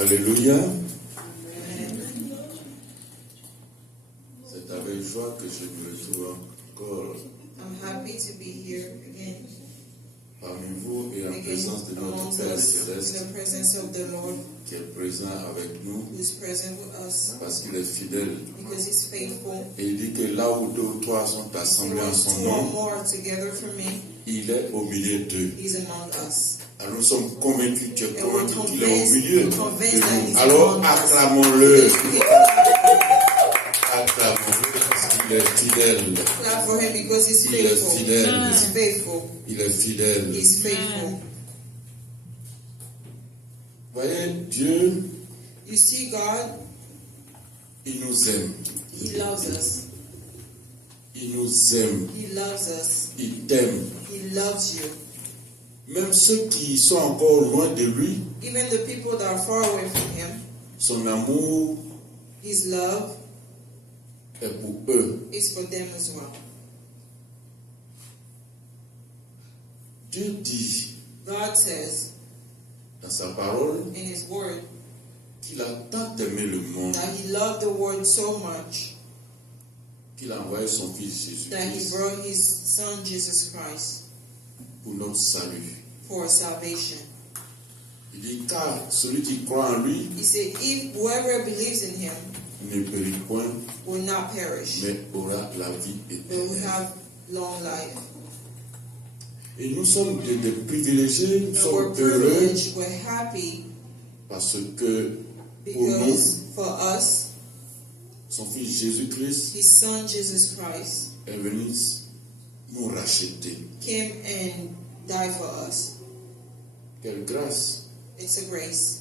Alléluia. C'est avec joie que je me retrouve encore I'm happy to be here again parmi vous et en présence de notre amongst Père us in Céleste the presence of the Lord qui est présent avec nous who's present with us parce qu'il est fidèle. because He's faithful. Et il dit que là où deux ou trois sont There assemblés en were son two or nom, more together for me. il est au milieu d'eux. He's among us. Alors nous sommes convaincus, tu es And we're convaincu qu'il est au milieu de convinced that nous. He's Alors among us. acclamons-le. Acclamons-le parce qu'il est fidèle. Clap for Him because He's Il est faithful. fidèle. He's faithful. Il est fidèle. He's faithful. Voyez, Dieu, You see, God, il nous aime. He loves us. Il nous aime. He loves us. Il t'aime. He loves you. Même ceux qui sont encore loin de lui, Even the people that are far away from Him, son amour His love est pour eux. is for them as well. Dieu dit God says dans sa parole in His Word qu'il a tant aimé le monde that He loved the world so much qu'il a envoyé son Fils that He Jésus-Christ brought His Son Jesus Christ pour notre salut. for salvation. Il dit car celui qui croit en lui He said, if whoever believes in Him ne périt point, will not perish, mais aura la vie but will éternelle. have long life. Et nous sommes des privilégiés, nous And we're sommes heureux privileged, we're happy parce que pour nous, because for us, son Fils Jésus-Christ His Son Jesus Christ est venu nous racheter. came and died for us. Quelle grâce! It's a grace.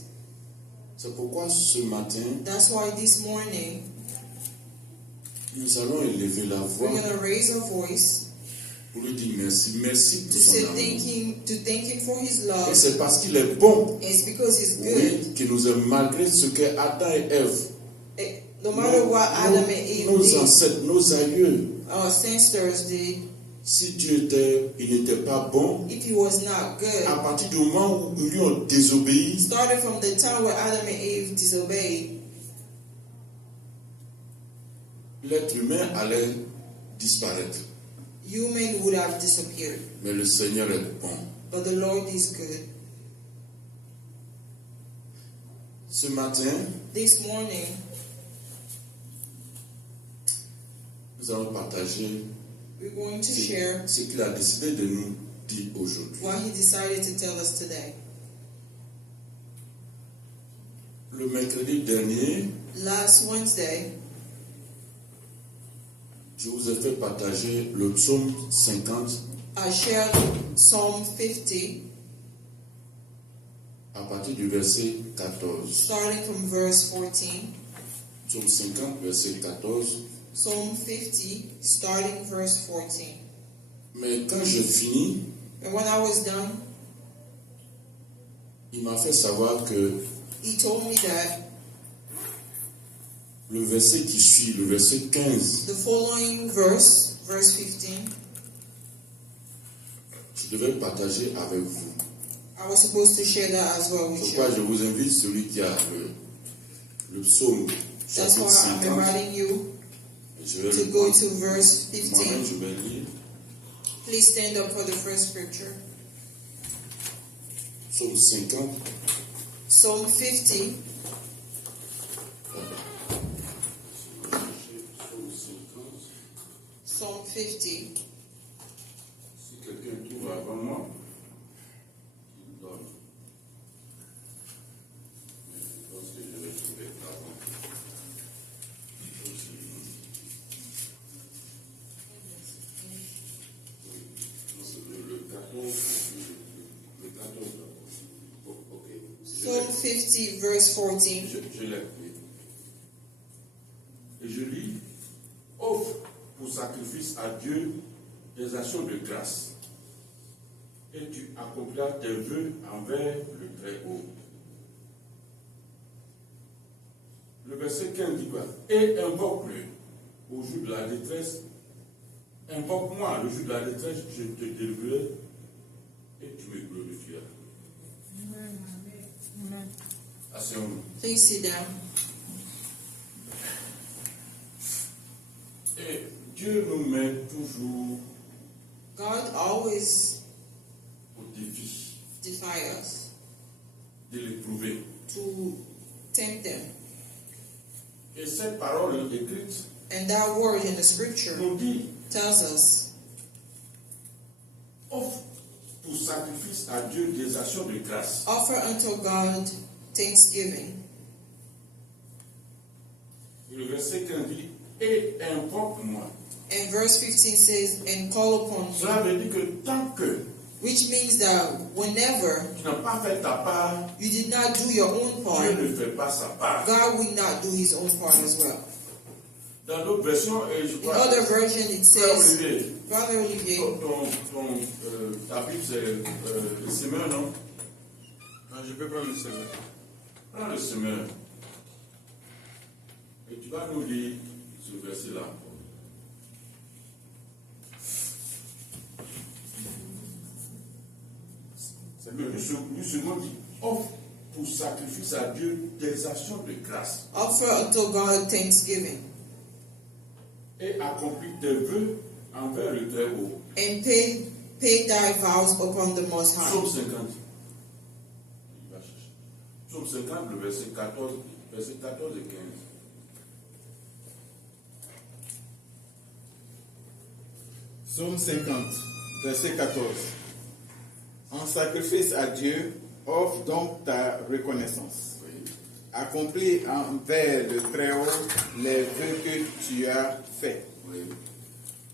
C'est pourquoi ce matin, That's why this morning nous allons élever la voix we're going to raise our voice pour lui dire merci. Merci to pour son say amour. thank him for His Et love. c'est parce qu'il est bon, It's because He's good. oui, qu'il nous aime malgré ce que Adam et Ève, No matter what Adam and Eve nos did, ancêtres, nos aïeux, our ancestors did, si Dieu il n'était pas bon, if He was not à good, partir du moment où ils lui ont désobéi, started from the time where Adam and Eve disobeyed, l'être humain allait disparaître. human would have disappeared. Mais le Seigneur est bon. But the Lord is good. Ce matin, This morning, nous allons partager we're going to share ce qu'il a décidé de nous dire aujourd'hui. what He decided to tell us today. Le mercredi dernier, Last Wednesday, je vous ai fait partager le psaume 50 I shared Psalm 50, à partir du verset 14. starting from verse 14. Psaume 50, verset 14. Psalm 50, starting verse 14. Mais quand je finis, And when I was done, il m'a fait savoir que He told me that le verset qui suit, le verset 15, the following verse, verse 15, je devais partager avec vous. I was supposed to share that as well with Pourquoi you. je vous invite, celui qui a le psaume That's chapitre why I'm 50, inviting you je vais to le go prendre. to verse Moi-même, 15. je vais lire. Please stand up for the first scripture. Psaume 50, Psalm 50, Psalm 50. si quelqu'un trouve avant moi, qu'il donne. Mais je pense que je vais trouver avant. Le 14, le 14 d'abord. Ok. Psalm 50, verse 14. Je l'ai pris. Et je lis, offre pour sacrifice à Dieu des actions de grâce, et tu accompliras tes vœux envers le Très-Haut. Le verset 15 dit quoi? Et invoque-le au jour de la détresse, Invoque-moi le jour de la détresse, je te délivrerai et tu me glorifieras. Asseyons-nous. Please sit down. Et Dieu nous met toujours God always au défi defy us de l'éprouver. to tempt them. Et cette parole écrite And that word in the scripture nous dit, tells us, offre pour sacrifice à Dieu des actions de grâce. offer unto God thanksgiving. Et le verset 15 dit, et invoque-moi. And verse 15 says, and call upon Cela me, veut dire que tant que which means that whenever tu n'as pas fait ta part, you did not do your own Dieu part, ne fait pas sa part. God will not do his own part as well. Dans d'autres versions, et je In crois other version it Frère says, Olivier, Brother Olivier, ta Bible c'est le semeur, non? Je peux prendre le semeur. Prends le semeur. Et tu vas nous lire ce verset-là. Le second dit, offre pour sacrifice à Dieu des actions de grâce offer unto God thanksgiving, et accomplis tes vœux envers le Très-Haut. and pay thy vows upon the Most High. Psaume 50. Il va chercher. Psaume 50, le verset 14 et 15. Psaume 50, verset 14. En sacrifice à Dieu, offre donc ta reconnaissance. Oui. Accomplis envers le Très-Haut les vœux que tu as faits. Oui.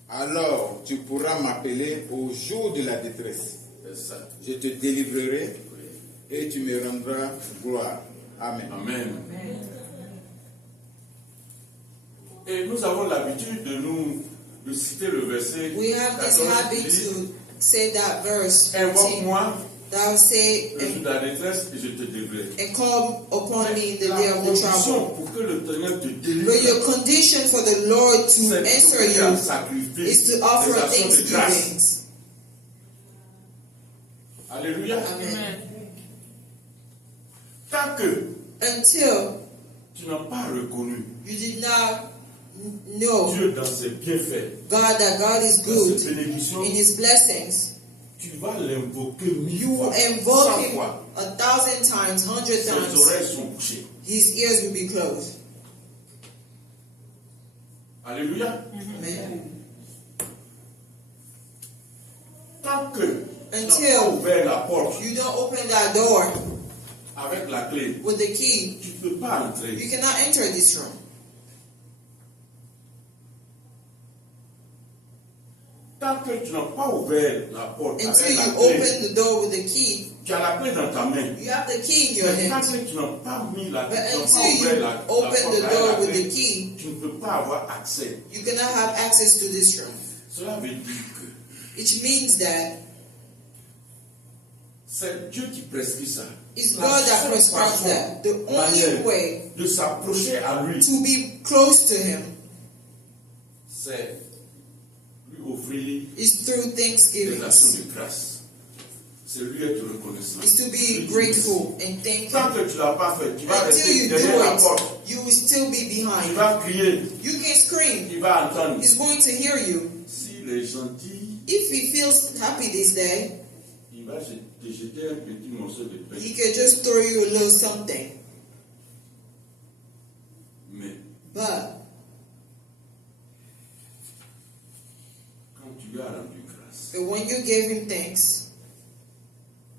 Alors tu pourras m'appeler au jour de la détresse. C'est ça. Je te délivrerai Oui. et tu me rendras gloire. Amen. Amen. Et nous avons l'habitude de citer le verset We have this 14 habit qui dit, to say that verse 14. invoque-moi Thou say, le jour de la détresse et je te délivrerai. and call upon me in the La day of the condition trouble. pour que le Seigneur te But délivre, your condition for the Lord to c'est answer d'offrir un you sacrifice, is to offer des actions de grâce. thanksgiving. Alléluia. Amen. Tant que Until tu n'as pas reconnu you did not know Dieu dans ses bienfaits, God, that God is dans good ses bénédictions, in his blessings, tu vas l'invoquer mille you will fois, invoke 100 him fois. 1,000 times, 100 Ses times. oreilles sont bouchées. His ears will be closed. Alléluia. Amen. Tant que tu Until n'as pas ouvert la porte you don't open that door avec la clé, with the key, tu ne peux pas you entrer. cannot enter this room. Tant que tu n'as pas ouvert la porte Until avec la you clé, open the door with the key, tu as la clé dans ta main. you have the key in your Mais tant hand. que tu n'as pas mis la But clé, tu n'as pas until ouvert you la open porte the avec door la with clé, the key, tu ne peux pas avoir accès. you cannot have access to this room. Cela veut dire que Which means that c'est Dieu qui prescrit ça. it's La God that seule prescribes façon, that. The manière only way de s'approcher à lui, to be close to Him c'est lui offrir is through des thanksgiving, actions de grâce. C'est lui être reconnaissant. is to Lui be dire grateful and thank Tant Him. que tu ne l'as pas fait, tu vas Until rester you do derrière la porte. it, you will still be Tu behind. vas crier, You can scream. il va entendre. He's going to hear you. S'il est gentil, If he feels happy this day, il va te jeter un petit morceau de pain. he could just throw you a little something. Mais But quand tu lui as rendu grâce, when you gave him thanks,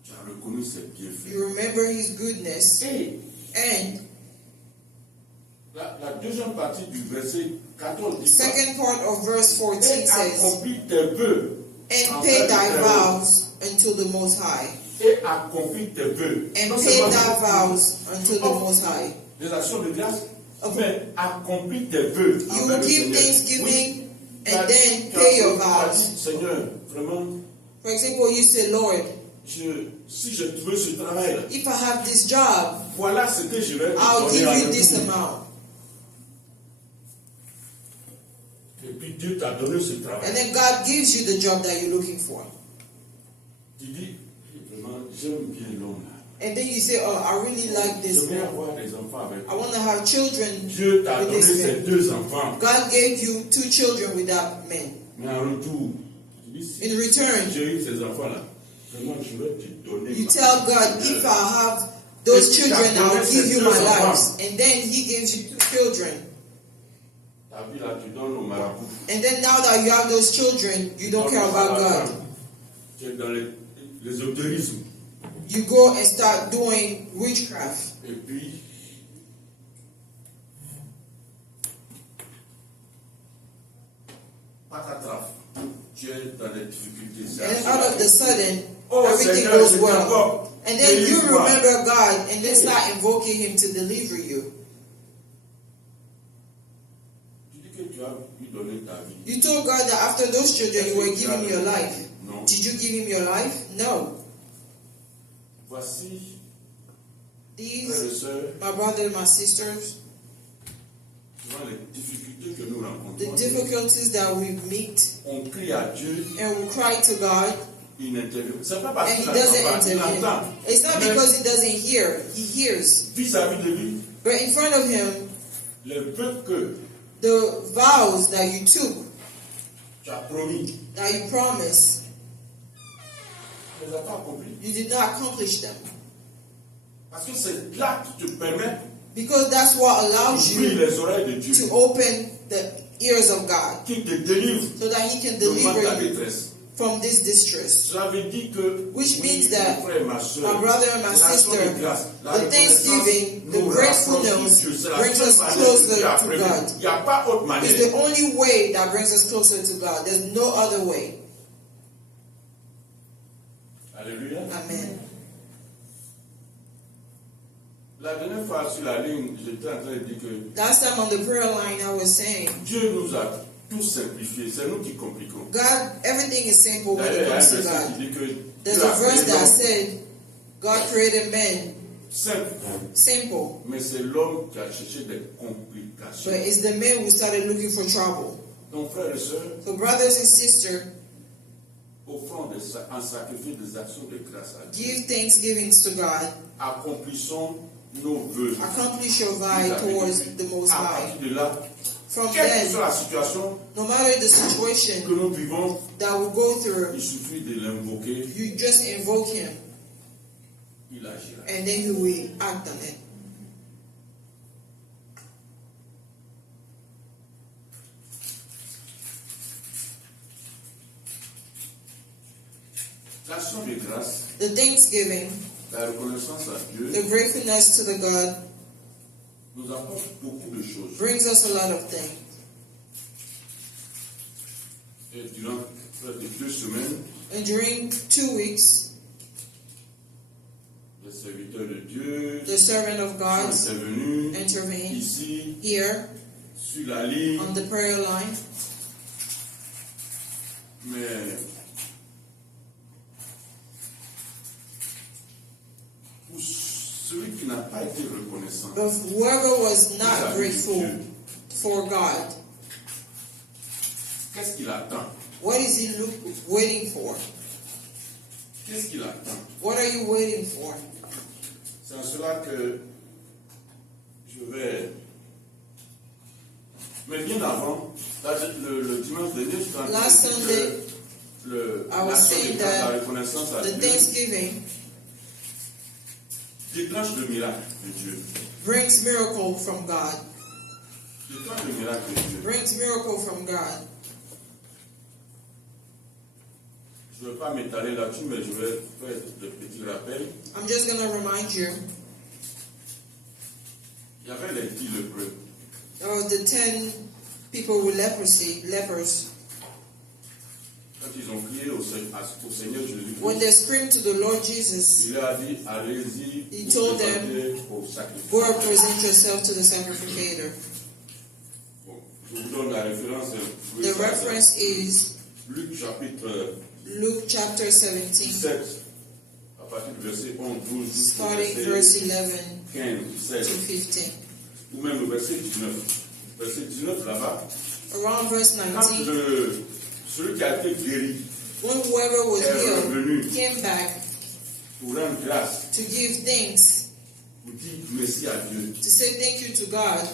tu as reconnu ses bienfaits. you remember his goodness, Et and la deuxième partie du verset 14 dit quoi? second part of verse 14 Et says, accomplis tes vœux. and pay thy vows unto the Most High. Et accomplis tes vœux. And Non pay seulement thy vows unto the Most High. des actions de grâce, Okay. mais accomplis tes vœux. You envers will le give Seigneur. thanksgiving Tu as- and then tu as- pay your tu as vows. dit, Seigneur, vraiment, For example, you say, Lord, si je veux ce travail-là, if I have this job, voilà ce que je vais te I'll donner give en you this retour. amount. Et puis puis Dieu t'a donné ce travail. And then God gives you the job that you're looking for. Tu dis, vraiment, j'aime bien l'homme là. And then you say, oh, I really like this Je veux man. avoir des enfants avec I want to have children Dieu t'a with donné this ces man. deux enfants. God gave you 2 children with that man. Mais en retour, tu dis, si In return, j'ai eu ces enfants-là, vraiment, je vais te donner. you ma tell vie. God, if I have those Et puis, children, t'as donné I'll give ces you deux my enfants. lives. And then he gives you 2 children. Ta vie là, tu donnes au marabout. And then now that you have those children, you don't care about God. Tu es dans l'ésotérisme. You go and start doing witchcraft. Et puis, patatras, tu es dans des difficultés. C'est And à out of the cela que- sudden, Oh, everything Seigneur, goes je well. t'invoque. And then you Délivre-moi. remember God and then start invoking him to deliver you. Tu dis que tu as lui donné ta vie. You told God that after those children, you were giving him your life. Non. Did you give him your life? No. Voici, frères These, et sœurs, my brothers, my sisters, souvent les difficultés que nous the rencontrons. difficulties that we meet, On crie à Dieu, and we cry to God, il n'intervient. C'est pas parce and he qu'il doesn't n'entend pas, il intervene. entend. It's not Mais because he doesn't hear, he hears. vis-à-vis de lui, But in front of him, les vœux que the vows that you took, tu as promis, that you promised, tu ne les as pas accomplis. you did not accomplish them. Parce que c'est là qui te permet Because that's what allows d'ouvrir you les oreilles de Dieu, to open the ears of God, qui te délivre so that he can de ta deliver you détresse. from this distress. Cela veut dire que, Which oui, means that, mon frère, ma soeur, my brother and my l'action sister, de grâce, la the reconnaissance thanksgiving, the nous rapproche de gratefulness Dieu. C'est la brings seule us manière closer que Dieu a to prévu. God. Il n'y a pas autre manière. It's the only way that brings us closer to God. There's no other way. Alléluia. Amen. La dernière fois sur la ligne, j'étais en train de dire que Last time on the prayer line, I was saying, Dieu nous a tout simplifié. C'est nous qui compliquons. God, everything is simple when D'ailleurs, it il y a un comes to verset God. qui dit que There's Dieu a a verse créé that l'homme said, God created man simple, simple, mais c'est l'homme qui a cherché des complications. but it's the man who started looking for trouble. Donc, frères et sœurs, So brothers and sisters, offrons en sacrifice des actions de grâce à Dieu. give thanksgivings to God. Accomplissons nos vœux. Accomplish your vow towards the Most À High. partir de là, From quelle que then, soit la situation no matter the que situation nous vivons, that we go through, il suffit de l'invoquer, you just invoke Him, il agira. and then He will act on it. L'action de grâce, The thanksgiving, la reconnaissance à Dieu, the gratefulness to the God nous apporte beaucoup de choses. brings us a lot of things. Et durant près de 2 semaines, And during 2 weeks, les serviteurs de Dieu the servant of sont God intervenus intervened ici, here sur la ligne, on the prayer line. mais pour celui qui n'a pas été reconnaissant, But whoever was not vis-à-vis de grateful Dieu, for God, qu'est-ce qu'il attend? what is he waiting for? Qu'est-ce qu'il attend? What are you waiting for? C'est en cela que je vais. Mais bien avant, le dimanche dernier, je suis en train Last de dire Sunday, que I was l'action de saying grâce, that la reconnaissance à the Dieu thanksgiving déclenche le miracle de Dieu. brings miracle from God. Déclenche le miracle de Dieu. Brings miracle from God. Je ne vais pas m'étaler là-dessus, mais je vais faire de petits rappels. I'm just going to remind you, Il y avait les 10 lépreux. the 10 people with leprosy, lepers, Quand ils ont crié au Seigneur Jésus, when they screamed to the Lord Jesus, il leur a dit, allez-y, He vous told présentez au sacrifice. go and present yourself to the sacrificator. Bon, je vous donne la référence. The reference is Luc chapitre Luke chapter 17, 17, à partir du verset 11, 12, jusqu'au starting verse 11 15, to 16, 15. ou même le verset 19. Verset 19 là-bas, around verse Quand 19, celui qui a été guéri when whoever was revenu healed came back pour rendre grâce, to give thanks, pour dire merci à Dieu, to say thank you to God,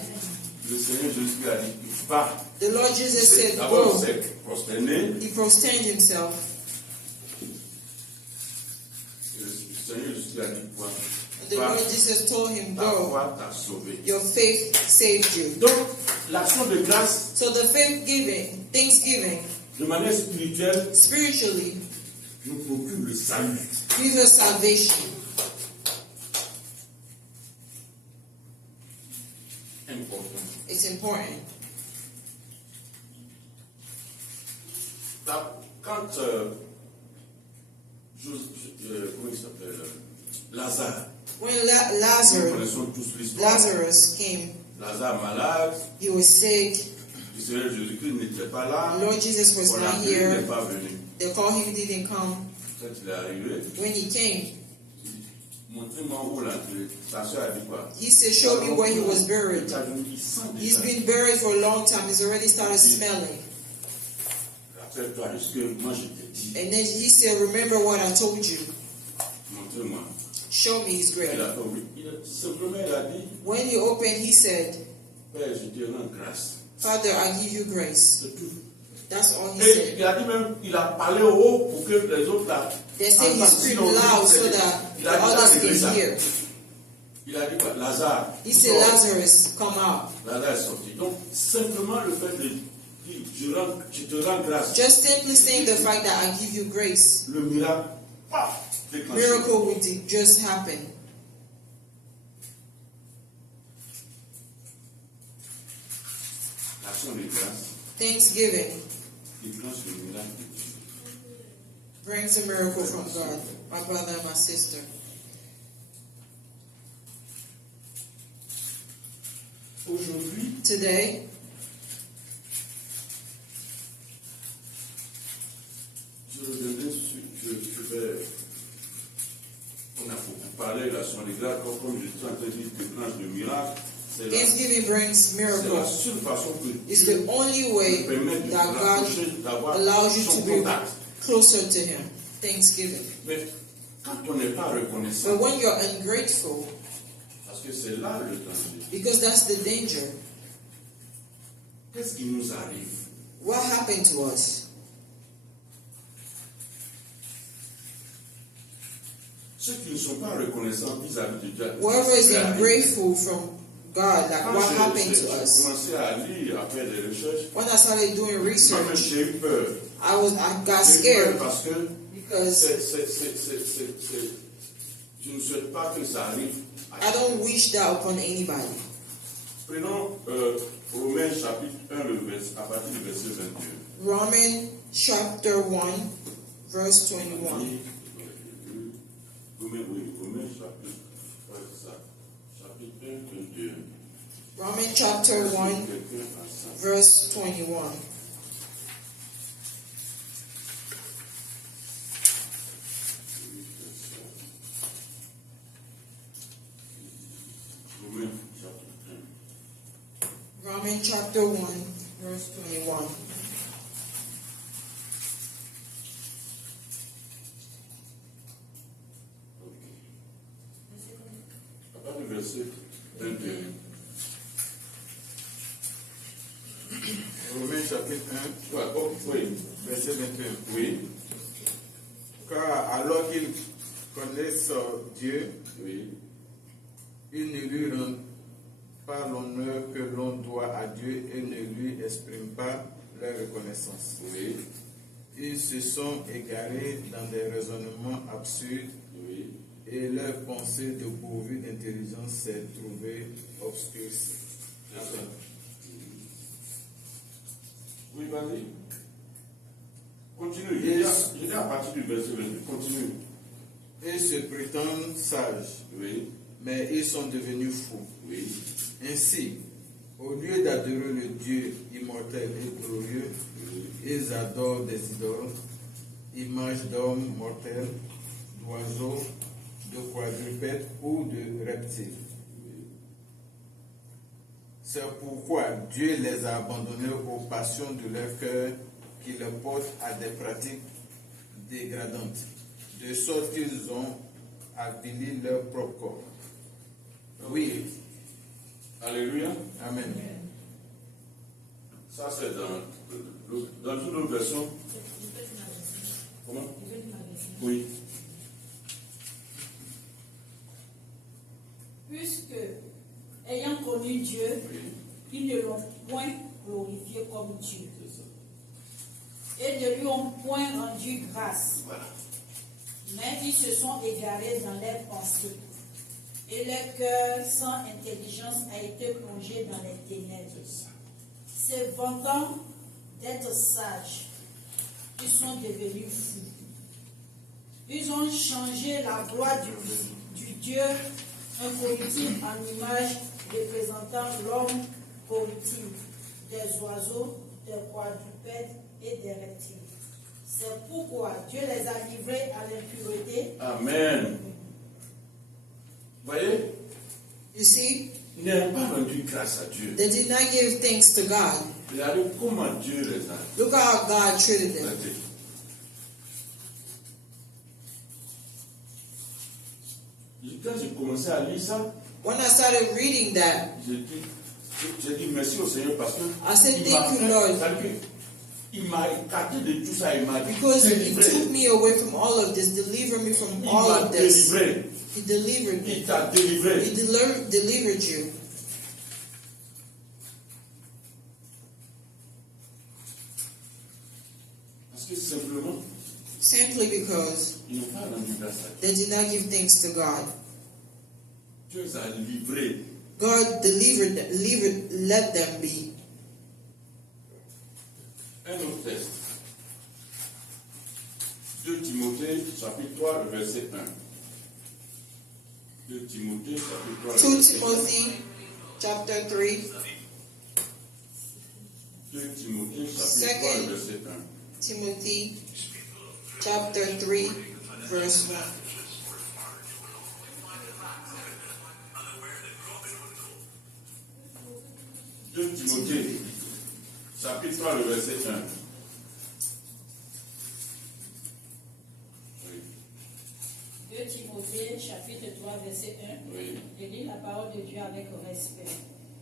le Seigneur Jésus a dit, va. the Lord Jesus said, D'abord, il go. s'est prosterné. He prostrained himself. Le Seigneur Jésus a dit quoi? And the Lord Jesus told him, Ta go. foi t'a sauvé. Your faith saved you. Donc, l'action de grâce, So the thanksgiving, de manière spirituelle, spiritually, nous procure le salut. gives us salvation. Important. It's important. Quand comment il s'appelle, Lazare, When nous Lazarus connaissons tous l'histoire. came, Lazare malade, he was sick. le Seigneur Jésus-Christ n'était pas là, Lord Jesus was on not a il n'est here. pas venu. The call him didn't come. Quand il est arrivé, When he came, montrez-moi où là, ta soeur a dit quoi? he said, show me where he was buried. Il sent He's déjà. been buried for a long time. He's already started smelling. Rappelle-toi de ce que moi je t'ai dit. And then he said, remember what I told you. Montrez-moi. Show me his grave. Il a fait oui. Simplement, il a dit, When he opened, he said, Père, je te rends grâce. Father, I give you grace. C'est tout. That's all he Et said. il a dit même, il a parlé au haut pour que les autres là. They say he entendent. screamed Sinon, loud c'est- so that il the a dit ça, others c'est can ça. hear. Il a dit quoi? Lazare. He said, sort. Lazarus, come out. Lazare est sorti. Donc, simplement le fait de dire, je te rends grâce. Just simply saying the fact that I give you grace, Le miracle, paf, déclenché. miracle would just happen. L'action de grâce Thanksgiving déclenche le miracle. brings a miracle from God, my brother and my sister. Aujourd'hui, Today, je reviendrai sur, je vais, on a beaucoup parlé de l'action de grâce, comme je suis en train de dire, déclenche le miracle. C'est la, Thanksgiving brings c'est la miracles. seule façon que It's Dieu the only way nous permet de that nous God rapprocher, d'avoir allows you son to be contact. closer to Him. Thanksgiving. Mais quand on n'est pas reconnaissant, But when you're ungrateful, parce que c'est là le danger, because that's the danger, qu'est-ce qui nous arrive? what happened to us? Ceux qui ne sont pas reconnaissants vis-à-vis de Dieu, Whoever is qu'est-ce qui arrive? ungrateful from God, like Quand what j'ai happened to us? commencé à lire, à faire des recherches, When I started doing moi-même research, j'ai eu peur. I got J'ai eu peur scared parce que because je ne souhaite pas que ça arrive. I don't wish that upon anybody. Prenons Romains chapitre 1, à partir du verset 21. Romans chapter 1, verse 21. Romains chapitre 1, 22. Romans chapter 1, verse 21. Romans chapter 1, verse 21. À partir du verset 22. Romains chapitre 1, Ouais, oh, oui, verset 21. oui, Car alors qu'ils connaissent Dieu, oui, ils ne lui rendent pas l'honneur que l'on doit à Dieu et ne lui expriment pas leur reconnaissance. oui, Ils se sont égarés dans des raisonnements absurdes oui. et leur pensée dépourvue d'intelligence s'est trouvée obscurcie. Oui, vas-y. Continue. Je dis à partir du verset 22. Continue. Ils se prétendent sages, Oui, mais ils sont devenus fous. oui, Ainsi, au lieu d'adorer le Dieu immortel et glorieux, ils adorent des idoles, images d'hommes mortels, d'oiseaux, de quadrupèdes ou de reptiles. C'est pourquoi Dieu les a abandonnés aux passions de leur cœur qui les portent à des pratiques dégradantes, de sorte qu'ils ont avili leur propre corps. Oui. Alléluia. Amen. Ça, c'est dans une autre version. Comment? Oui. Puisque, ayant connu Dieu, ils ne l'ont point glorifié comme Dieu. Et ne lui ont point rendu grâce. Voilà. Mais ils se sont égarés dans leurs pensées. Et leur cœur sans intelligence a été plongé dans les ténèbres. Se vantant d'être sages, ils sont devenus fous. Ils ont changé la gloire du Dieu incorruptible en image représentant l'homme corruptible, des oiseaux, des quadrupèdes et des reptiles. C'est pourquoi Dieu les a livrés à l'impureté. Amen. Voyez, You see, ils n'ont pas rendu grâce à Dieu. they did not give thanks to God. Regardez comment Dieu les a Look how God treated them. traités. Quand j'ai commencé à lire ça, When I started reading that, j'ai dit merci au Seigneur parce que I said, il m'a thank you, fait- Lord. c'est-à-dire que il m'a écarté de tout ça, il m'a because He délivré. took me away from all of this, delivered me from Il all m'a of this. délivré. He delivered Il me. t'a He délivré. delivered you. Parce que simplement, Simply because ils n'ont pas rendu grâce à Dieu. they did not give thanks to God. Dieu les a livrés. God let them be. Un autre texte. 2 Timothée, chapitre 3, le verset 1. 2 Timothée, chapitre 3, 2 le verset 1. Timothy chapter 3, 2 Timothée, chapitre 3, Second. le verset 1. Timothy chapter 3, verse 1. Timothée, chapitre 3, le verset 1. Oui. 2 Timothée, chapitre 3, verset 1. Oui. Je lis la parole de Dieu avec respect.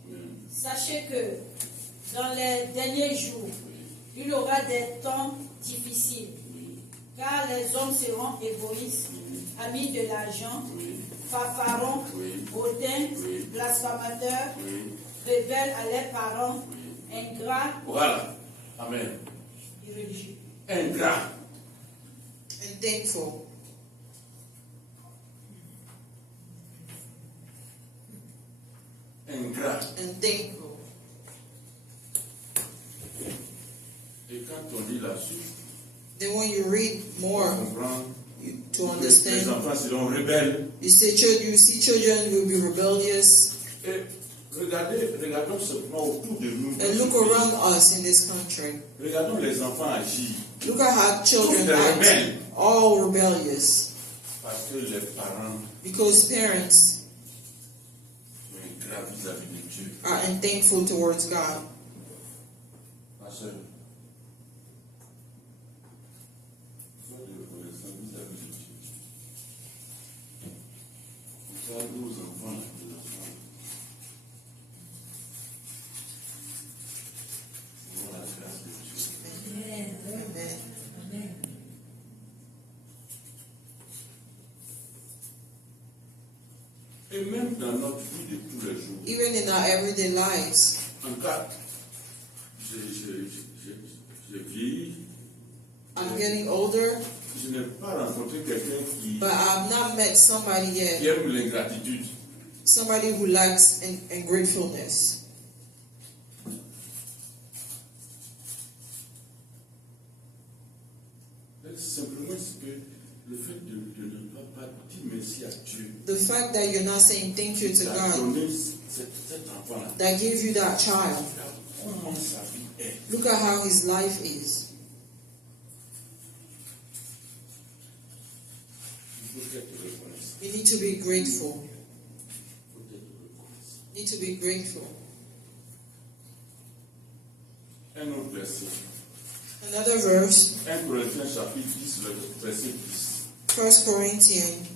Oui. Sachez que dans les derniers jours, il y aura des temps difficiles, car les hommes seront égoïstes, amis de l'argent, fanfarons, hautains, blasphémateurs, rebelles à leurs parents, ingrats Voilà. Amen. et religieux. Ingrat. And thankful. Ingrat. And thankful. Et quand on lit la suite, Then when you read on more, comprend to que les understand, enfants seront rebelles. you see children will be rebellious. Et regardons simplement autour de nous. And look around us in this country. Regardons les enfants agir. Look at how children Tous des act. rebelles. All rebellious. Parce que les parents Because parents sont ingrats vis-à-vis de Dieu. are unthankful towards God. Ma soeur, sois de reconnaissance vis-à-vis de Dieu. Comme ça, nos enfants, les enfants, auront la grâce de Dieu. Amen. Et même dans notre vie de tous les jours, Even in our everyday lives, en cas, j'ai vieilli, I'm getting older, je n'ai pas rencontré quelqu'un but I've not met somebody qui yet, aime l'ingratitude. somebody who lacks ungratefulness. Simplement, c'est que le fait de ne pas dire merci à Dieu, The fact that you're not saying thank you to qui a God, donné cet enfant-là, that gave you that child, comment sa vie est. look at how his life is. Il faut être reconnaissant. You need to be grateful. Il faut être reconnaissant. You need to be grateful. Un autre verset. Another verse, 1 Corinthiens chapitre 10, verset 10. 1 Corinthians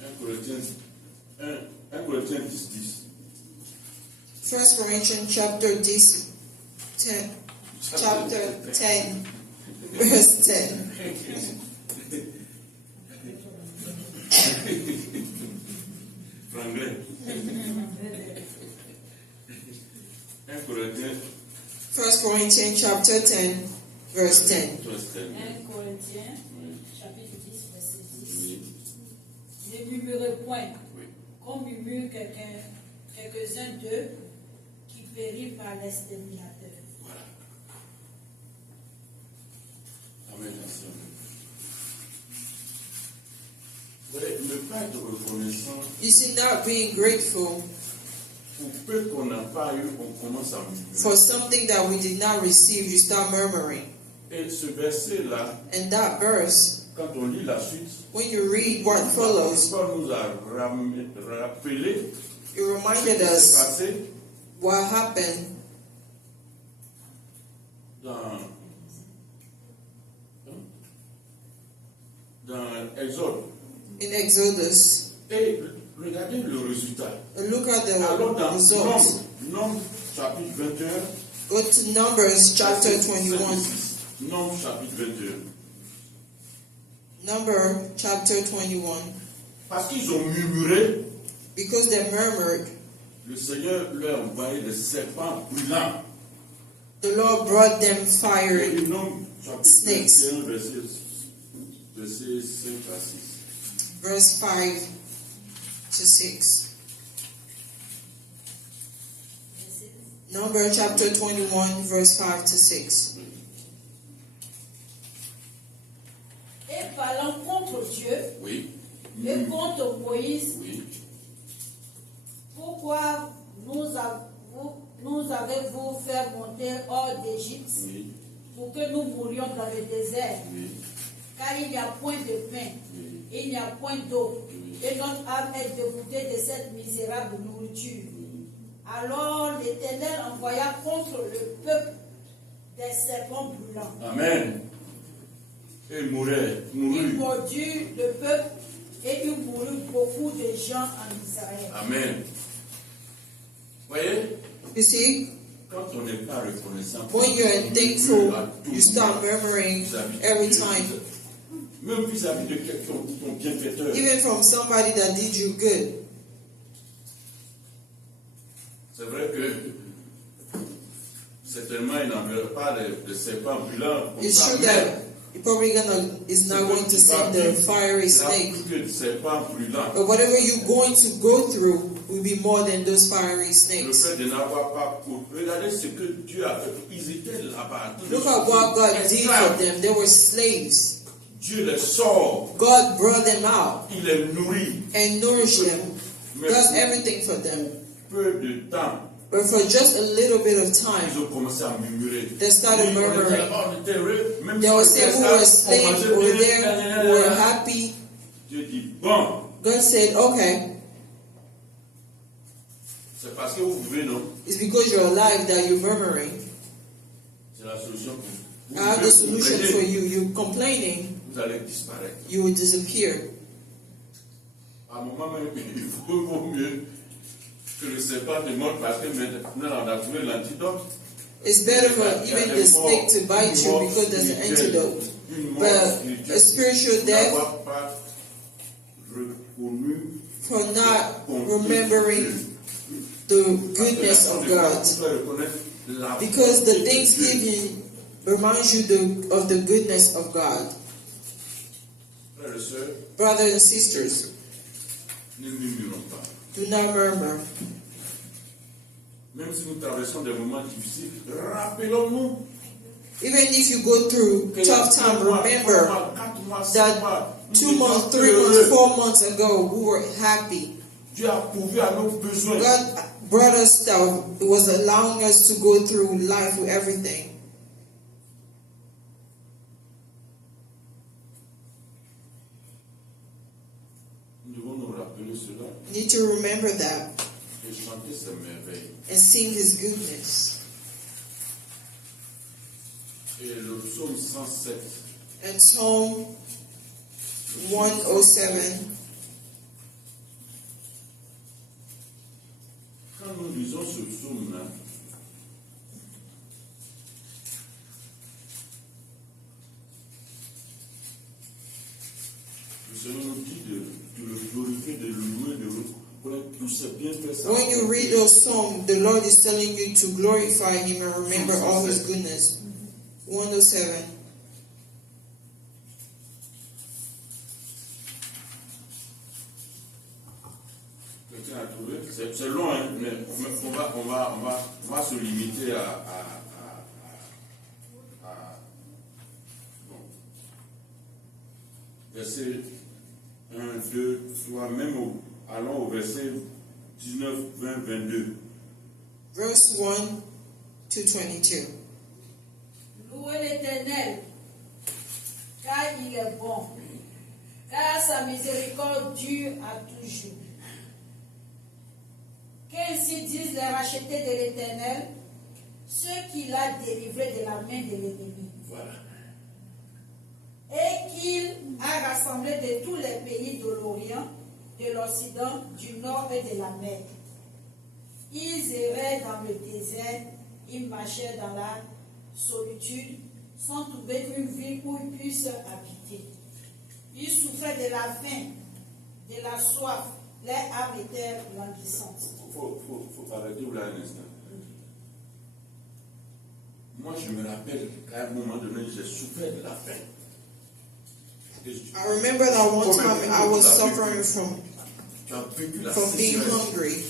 1 Corinthiens 10, 10. 1 Corinthians chapter 10, verse 10. Franglais. 1 Corinthiens 1 Corinthians chapter 10, verse 10. verset 10. 1 Corinthiens, chapitre 10, verset 10. Oui. Ne murmurez point, Oui. comme murmure quelques-uns d'eux qui périt par l'exterminateur. Voilà. Amen. Oui, ne pas être reconnaissant, You see, not being grateful pour peu qu'on n'a pas eu, on commence à for murmurer. something that we did not receive, you start murmuring. Et ce verset-là, And that verse, quand on lit la suite, when you read what follows, Paul nous a rappelé it ce reminded qui s'est us passé what happened dans Exode. in Exodus. Et regardez le résultat. And look at Alors the dans results. Nombre chapitre 21, Go to Numbers chapter verset 21. 5-6. Nombre chapitre 21. Number chapter 21. Parce qu'ils ont murmuré, Because they murmured, le Seigneur leur a envoyé des serpents brûlants. the Lord brought them Et fiery Nombre chapitre snakes. 21, verset 5 à 6. Verse 5 to 6. Number chapter 21, verse 5 to 6. Et parlant contre Dieu Oui. et contre Moïse, Oui. pourquoi nous avez-vous fait monter hors d'Égypte Oui. pour que nous mourions dans le désert? Oui. Car il n'y a point de pain, Oui. il n'y a point d'eau, et notre âme est dégoûtée de cette misérable nourriture. Alors l'Éternel envoya contre le peuple des serpents brûlants. Amen. Et Il mourut. mordit le peuple et il mourut beaucoup de gens en Israël. Amen. Voyez, You see, quand on n'est pas reconnaissant, when you're on thankful, murmure à tout you start moment. murmuring Vis-à-vis de every Dieu, time, même vis-à-vis de quelqu'un, ton bienfaiteur. even from somebody that did you good. C'est vrai que certainement il n'enverra pas de serpents brûlants comme It's ça, true mais that you're probably is not going to send the fiery il n'y aura snake. plus que de serpents brûlants. But whatever you're going to go through will be more than those fiery Le snakes. fait de n'avoir pas pour regardez ce que Dieu a fait. Ils étaient là-bas. Look at what God did for Esclaves. them. They were slaves. Dieu les sort. God brought them out Il les nourrit. and nourished them. Mais Does pour everything for them. peu de temps, But for just a little bit of ils time, ont commencé à murmurer. they started Oui, on était murmuring. là-bas, on était heureux, même They si on were était saying who esclaves, were on slaves mangeait were bien, there, who were happy. Dieu dit, bon, God said, okay, c'est parce que vous vivez, non? it's because you're alive that you're murmuring. C'est la solution pour vous. I have the Vous solution plaignez, for you. You're complaining, vous allez disparaître. you will disappear. À un moment même, il vaut mieux que le serpent te morde parce que maintenant on a trouvé l'antidote. It's better for even the snake to bite you because there's an antidote. But a spiritual death N'avoir pas reconnu for not remembering the goodness of God. Because the Thanksgiving reminds you of the goodness of God. Frères et sœurs, Brothers and sisters, ne murmurons pas. do not murmur. Même si nous traversons des moments difficiles, rappelons-nous Even if you go through qu'il y a tough time, 3 mois, 4 remember mois, 4 mois, 6 that mois, 2 nous months, étions 3 heureux. months, 4 months ago, we were happy. Dieu a pourvu à nos besoins. God brought us stuff. It was allowing us to go through life with everything. Nous devons nous rappeler rappeler cela You need to remember that et chanter ses merveilles. and sing His goodness. Et le psaume 107, And Psalm 107, quand nous lisons ce psaume-là, le Seigneur nous dit de le glorifier, de le louer, de reconnaître tous ses bienfaits. when you read those songs, the Lord is telling you to glorify Him and remember all His goodness. 107. Quelqu'un a trouvé? C'est long, hein, mais on va se limiter bon. Verset 1, 2, 3, même allons au verset 19, 20, 22. Verse 1 to 22. Louez l'Éternel, car il est bon, car sa miséricorde dure à toujours. Qu'ainsi disent les rachetés de l'Éternel, ceux qu'il a délivrés de la main de l'ennemi. Voilà. Et qu'il a rassemblé de tous les pays de l'Orient, de l'Occident, du Nord et de la mer. Ils erraient dans le désert, ils marchaient dans la solitude, sans trouver une ville où ils puissent habiter. Ils souffraient de la faim, de la soif, les âmes étaient languissantes. Il faut arrêter là un instant. Moi, je me rappelle qu'à un moment donné, j'ai souffert de la faim. I remember that one time I was suffering from being hungry.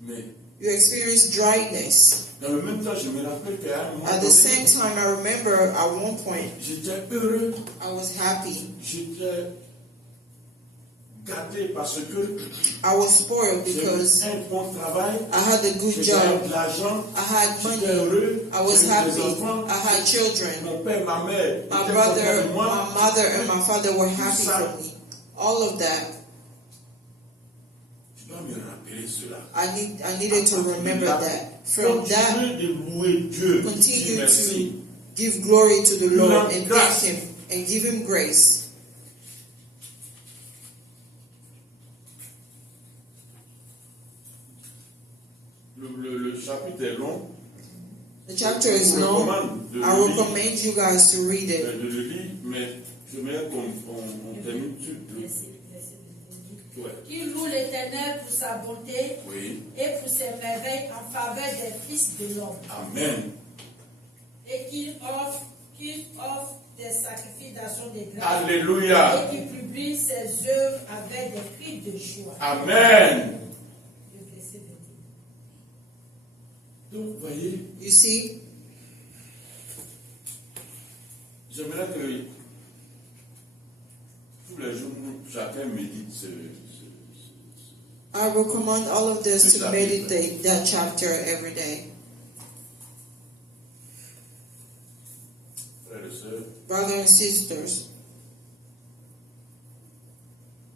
Mais You experienced dryness. dans le même temps, je me rappelle qu'à un moment At the donné, same time, I remember at one point j'étais heureux, I was happy. j'étais gâté parce que I was spoiled because j'avais un bon travail, I had a good j'avais job. de l'argent, I had j'étais money. heureux, I was j'avais des happy. enfants, I had children. mon père, ma mère, My étaient contents brother, de moi. my mother, and my father were happy for me. All of that. Je dois me rappeler cela. I needed to remember that. From that, Continuez de louer Dieu. Dis continue merci. to give glory to the Lord and thank Grâce. Him and give Him grace. Le chapitre est long. The chapter is Je vous long. recommande de I le recommend you guys to read lire, it. de le lire, mais j'aimerais qu'on termine sur ouais. Qu'il loue l'Éternel pour sa bonté Oui. et pour ses merveilles en faveur des fils de l'homme. Amen. Et qu'il offre des sacrifices d'action de grâce. Alléluia. Et qu'il publie ses œuvres avec des cris de joie. Amen. Le verset 21. Donc, vous voyez, You see, j'aimerais que tous les jours, chacun médite I recommend all of us to meditate that chapter every day. frères et sœurs. Brothers and sisters,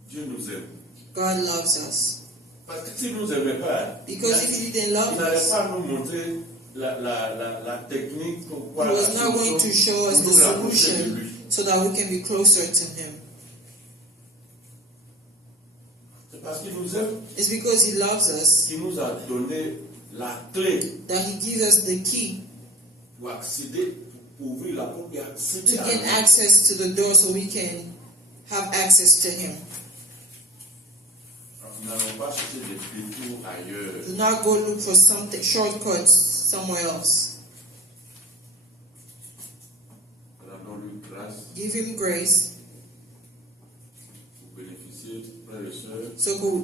Dieu nous aime. God loves us. Parce que s'il ne nous aimait pas, Because if He didn't il love n'allait us, pas nous montrer la technique pour He pouvoir was not going to show us the nous rapprocher de solution lui. so that we can be closer to Him. C'est parce qu'il nous aime It's because He loves us qu'il nous a donné la clé that He gives us the key pour accéder, pour ouvrir la porte et to accéder à gain lui. access to the door so we can have access to Him. Nous n'allons pas chercher des détours ailleurs. Do not go look for something shortcuts somewhere else. Rendons-lui grâce Give Him grace pour bénéficier, frères et sœurs,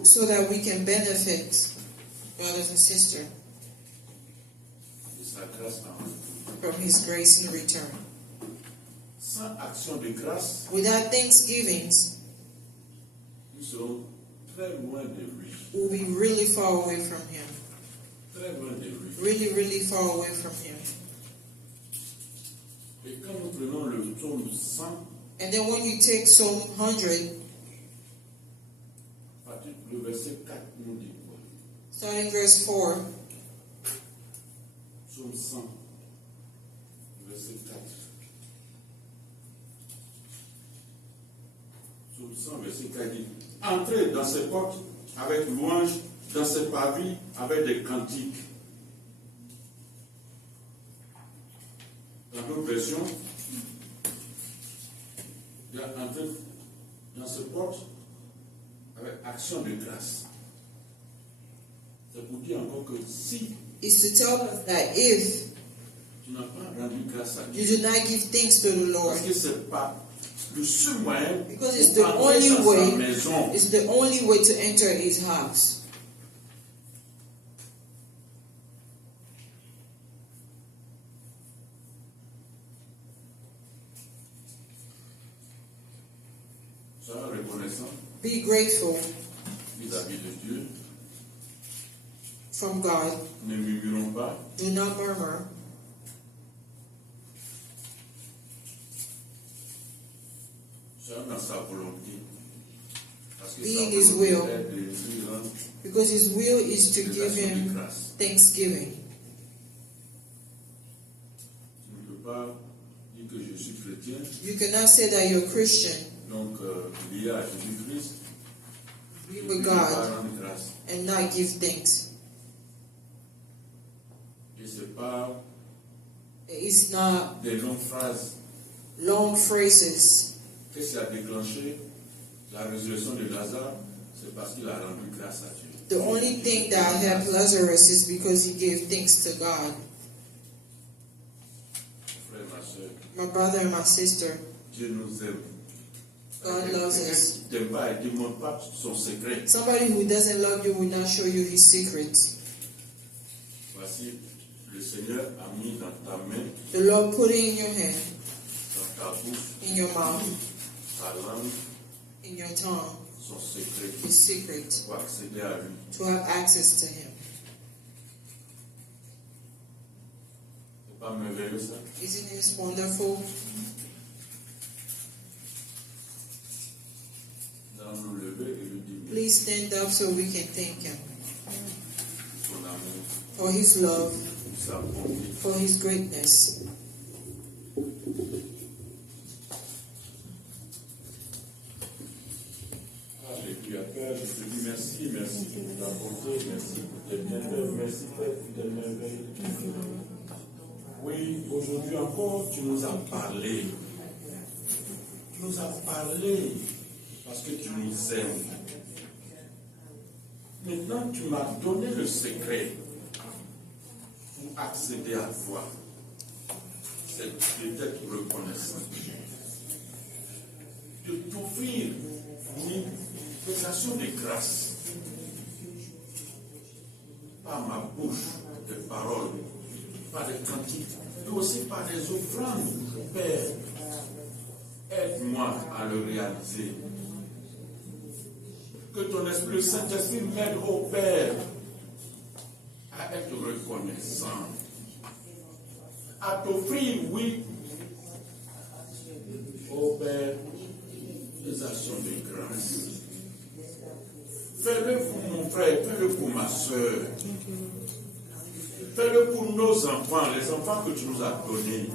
so that we can benefit, brothers and sisters, de sa grâce en retour. from His grace in return. Sans action de grâce, Without thanksgivings, nous serons très loin de lui. we'll be really far away from Him. Très loin de lui. Really, really far away from Him. Et quand nous prenons le psaume 100, And then when you take Psalm 100, verset 4 nous dit quoi? Starting verse 4. Psaume 100, verset 4. Psaume 100, verset 4 dit: entrez dans ses portes avec louange, dans ses parvis avec des cantiques. Dans d'autres versions, il y a entré dans ses portes avec action de grâce. C'est pour dire encore que si Is to tell us that if tu n'as pas rendu grâce à you Dieu, do not give thanks to the Lord, parce que c'est pas le seul moyen because it's pour the entrer only dans sa way, maison. it's the only way to enter his house. Sois reconnaissant Be grateful vis-à-vis de Dieu. from God. Ne murmurons pas. Do not murmur. Sois dans sa volonté. Parce que Be sa in his volonté will. est de lui rendre Because his will is to des give actions de him grâce. thanksgiving. Tu ne peux pas dire que je suis chrétien, You cannot say that you're Christian, donc lié à Jésus-Christ, be et with puis ne pas God, rendre grâce. and not give thanks. Et ce n'est pas It's not des longues phrases. long phrases. Qu'est-ce qui a déclenché la résurrection de Lazare? C'est parce qu'il a rendu grâce à Dieu. The only thing that helped Lazarus is because he gave thanks to God. Frère, ma soeur, My brother and my sister, Dieu nous aime. God loves Quelqu'un us. qui ne t'aime pas et ne demande pas son secret. Somebody who doesn't love you will not show you his secrets. Voici, le Seigneur a mis dans ta main, The Lord put it in your hand, dans ta bouche, in your mouth, ta langue, in your tongue, son secret his secret, pour accéder à lui. to have access to him. C'est pas merveilleux ça? Isn't this wonderful? Dans nous lever et lui dire Please stand up so we can thank him son amour, for his love, sa bonté. for his greatness. Alléluia, Père, je te dis merci, merci pour ta bonté, merci pour tes bienfaits, merci Père pour tes merveilles. Oui, aujourd'hui encore, tu nous as parlé. Tu nous as parlé parce que tu nous aimes. Maintenant, tu m'as donné le secret pour accéder à toi. C'est peut-être reconnaissant. De t'offrir des actions de grâce. Par ma bouche, des paroles, par des cantiques, mais aussi par des offrandes. Père, aide-moi à le réaliser. Que ton esprit, le Saint-Esprit m'aide, ô Père, à être reconnaissant, à t'offrir, oui, ô Père, des actions de grâce. Fais-le pour mon frère, fais-le pour ma soeur. Fais-le pour nos enfants, les enfants que tu nous as donnés.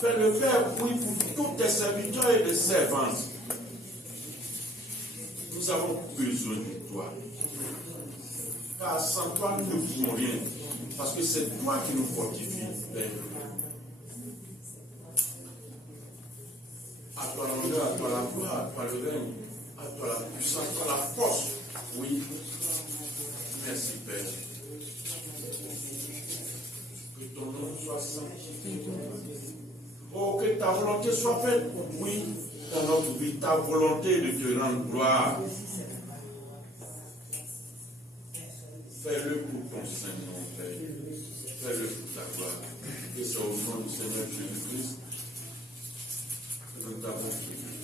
Fais-le, Père, oui, pour tous tes serviteurs et tes servantes. Nous avons besoin de toi. Car sans toi, nous ne pouvons rien. Parce que c'est toi qui nous fortifie, Père. À toi l'honneur, à toi la gloire, à toi le règne, à toi la puissance, à toi la force. Oui. Merci, Père. Que ton nom soit sanctifié. Oh, que ta volonté soit faite, oui, dans notre vie, ta volonté de te rendre gloire. Fais-le pour ton Seigneur, Père. Fais-le pour ta gloire. Que c'est au nom du Seigneur Jésus-Christ que nous t'avons prié.